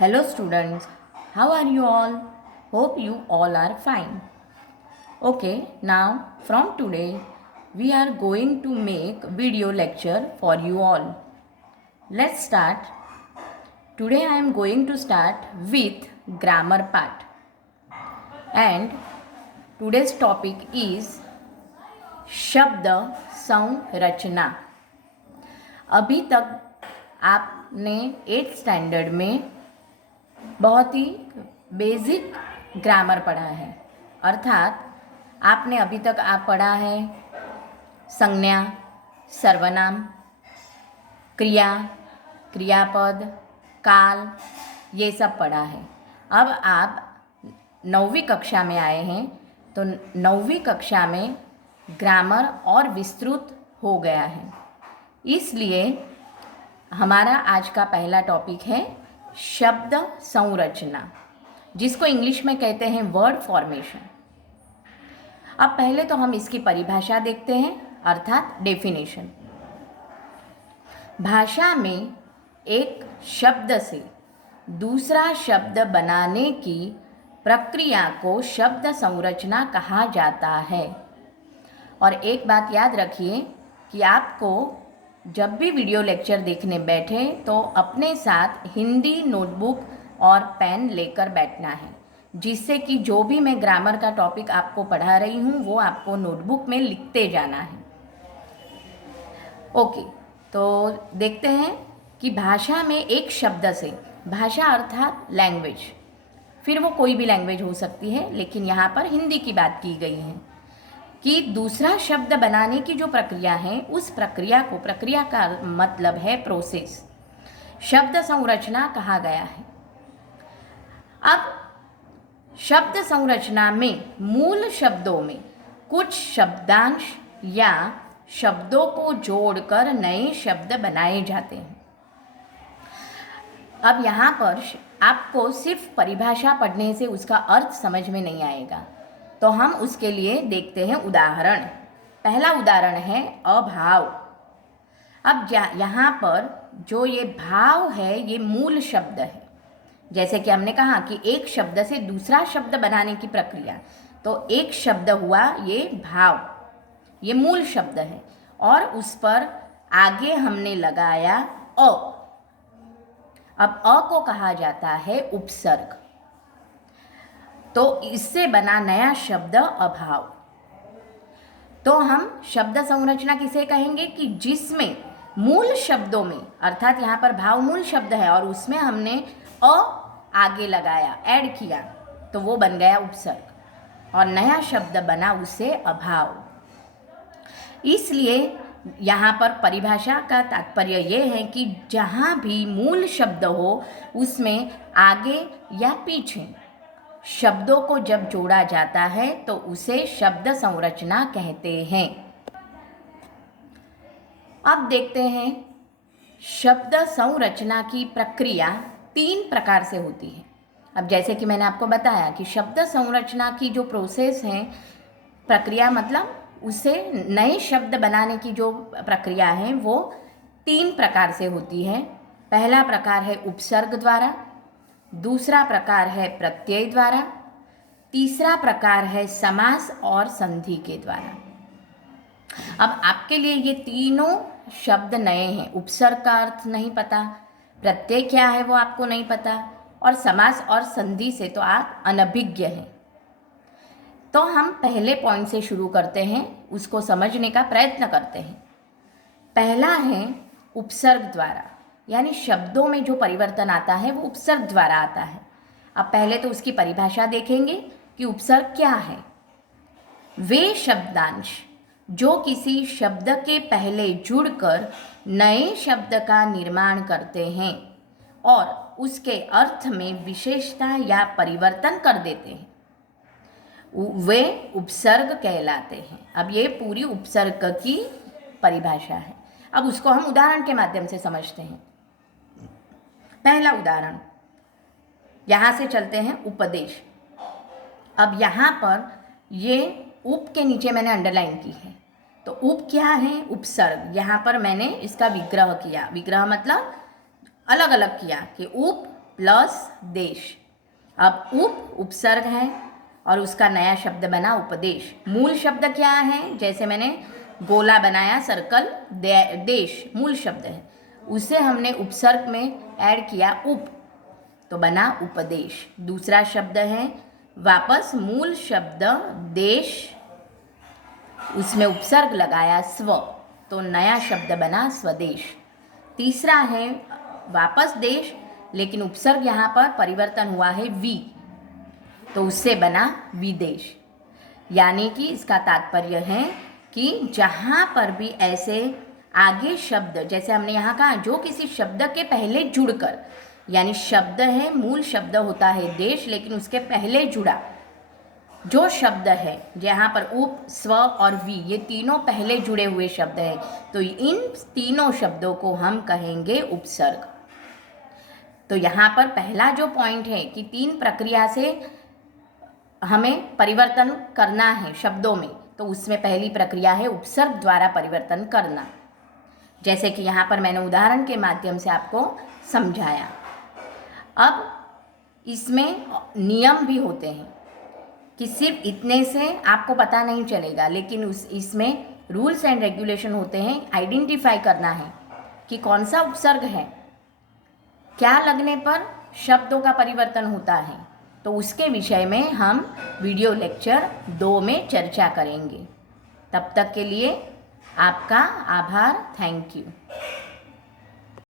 Hello students, how are you all? Hope you all are fine. Okay, now from today we are going to make video lecture for you all. Let's start. Today I am going to start with grammar part. And today's topic is शब्द संरचना. अभी तक आपने 8th standard में बहुत ही basic grammar पढ़ा है, अर्थात आपने अभी तक आप पढ़ा है संज्ञा, सर्वनाम, क्रिया, क्रियापद, काल, ये सब पढ़ा है. अब आप 9वीं कक्षा में आए हैं तो 9वीं कक्षा में ग्रामर और विस्तृत हो गया है. इसलिए हमारा आज का पहला टॉपिक है शब्द संरचना, जिसको इंग्लिश में कहते हैं वर्ड फॉर्मेशन. अब पहले तो हम इसकी परिभाषा देखते हैं, अर्थात डेफिनेशन. भाषा में एक शब्द से दूसरा शब्द बनाने की प्रक्रिया को शब्द संरचना कहा जाता है. और एक बात याद रखिए कि आपको जब भी वीडियो लेक्चर देखने बैठे तो अपने साथ हिंदी नोटबुक और पेन लेकर बैठना है, जिससे कि जो भी मैं ग्रामर का टॉपिक आपको पढ़ा रही हूँ वो आपको नोटबुक में लिखते जाना है. ओके, तो देखते हैं कि भाषा में एक शब्द से, भाषा अर्थात लैंग्वेज, फिर वो कोई भी लैंग्वेज हो सकती है, लेकिन यहाँ पर हिंदी की बात की गई है, कि दूसरा शब्द बनाने की जो प्रक्रिया है उस प्रक्रिया को, प्रक्रिया का मतलब है प्रोसेस, शब्द संरचना कहा गया है. अब शब्द संरचना में मूल शब्दों में कुछ शब्दांश या शब्दों को जोड़कर नए शब्द बनाए जाते हैं. अब यहाँ पर आपको सिर्फ परिभाषा पढ़ने से उसका अर्थ समझ में नहीं आएगा, तो हम उसके लिए देखते हैं उदाहरण. पहला उदाहरण है अभाव. अब यहाँ पर जो ये भाव है ये मूल शब्द है. जैसे कि हमने कहा कि एक शब्द से दूसरा शब्द बनाने की प्रक्रिया, तो एक शब्द हुआ ये भाव, ये मूल शब्द है, और उस पर आगे हमने लगाया अ. अब अ को कहा जाता है उपसर्ग, तो इससे बना नया शब्द अभाव. तो हम शब्द संरचना किसे कहेंगे कि जिसमें मूल शब्दों में, अर्थात यहाँ पर भाव मूल शब्द है और उसमें हमने अ आगे लगाया, ऐड किया, तो वो बन गया उपसर्ग और नया शब्द बना उसे अभाव. इसलिए यहाँ पर परिभाषा का तात्पर्य ये है कि जहाँ भी मूल शब्द हो उसमें आगे या पीछे शब्दों को जब जोड़ा जाता है तो उसे शब्द संरचना कहते हैं. अब देखते हैं शब्द संरचना की प्रक्रिया 3 प्रकार से होती है. अब जैसे कि मैंने आपको बताया कि शब्द संरचना की जो प्रोसेस है, प्रक्रिया मतलब उसे नए शब्द बनाने की जो प्रक्रिया है वो 3 प्रकार से होती है. पहला प्रकार है उपसर्ग द्वारा, दूसरा प्रकार है प्रत्यय द्वारा, तीसरा प्रकार है समास और संधि के द्वारा. अब आपके लिए ये तीनों शब्द नए हैं. उपसर्ग का अर्थ नहीं पता, प्रत्यय क्या है वो आपको नहीं पता, और समास और संधि से तो आप अनभिज्ञ हैं. तो हम पहले पॉइंट से शुरू करते हैं, उसको समझने का प्रयत्न करते हैं. पहला है उपसर्ग द्वारा, यानी शब्दों में जो परिवर्तन आता है वो उपसर्ग द्वारा आता है. अब पहले तो उसकी परिभाषा देखेंगे कि उपसर्ग क्या है. वे शब्दांश जो किसी शब्द के पहले जुड़कर नए शब्द का निर्माण करते हैं और उसके अर्थ में विशेषता या परिवर्तन कर देते हैं, वे उपसर्ग कहलाते हैं. अब ये पूरी उपसर्ग की परिभाषा है. अब उसको हम उदाहरण के माध्यम से समझते हैं. पहला उदाहरण, यहाँ से चलते हैं उपदेश. अब यहाँ पर ये उप के नीचे मैंने अंडरलाइन की है, तो उप क्या है, उपसर्ग. यहाँ पर मैंने इसका विग्रह किया, विग्रह मतलब अलग अलग किया कि उप प्लस देश। अब उपसर्ग है और उसका नया शब्द बना उपदेश। मूल शब्द क्या है? जैसे मैंने गोला बनाया सर्कल, देश मूल शब्द है, उसे हमने उपसर्ग में ऐड किया तो बना उपदेश। दूसरा शब्द है वापस मूल शब्द देश, उसमें उपसर्ग लगाया स्व, तो नया शब्द बना स्वदेश। तीसरा है वापस देश, लेकिन उपसर्ग यहाँ पर परिवर्तन हुआ है वी, तो उससे बना विदेश। यानी कि इसका तात्पर्य है कि जहाँ पर भी ऐसे आगे शब्द, जैसे हमने यहाँ कहा जो किसी शब्द के पहले जुड़कर, यानी शब्द है, मूल शब्द होता है देश, लेकिन उसके पहले जुड़ा जो शब्द है, जहाँ पर उप, स्व और वी, ये तीनों पहले जुड़े हुए शब्द हैं, तो इन तीनों शब्दों को हम कहेंगे उपसर्ग। तो यहाँ पर पहला जो पॉइंट है कि 3 प्रक्रिया से हमें परिवर्तन करना है शब्दों में, तो उसमें पहली प्रक्रिया है उपसर्ग द्वारा परिवर्तन करना, जैसे कि यहाँ पर मैंने उदाहरण के माध्यम से आपको समझाया। अब इसमें नियम भी होते हैं कि सिर्फ इतने से आपको पता नहीं चलेगा, लेकिन इसमें रूल्स एंड रेगुलेशन होते हैं। आइडेंटिफाई करना है कि कौन सा उपसर्ग है, क्या लगने पर शब्दों का परिवर्तन होता है, तो उसके विषय में हम वीडियो लेक्चर 2 में चर्चा करेंगे। तब तक के लिए आपका आभार। Thank you.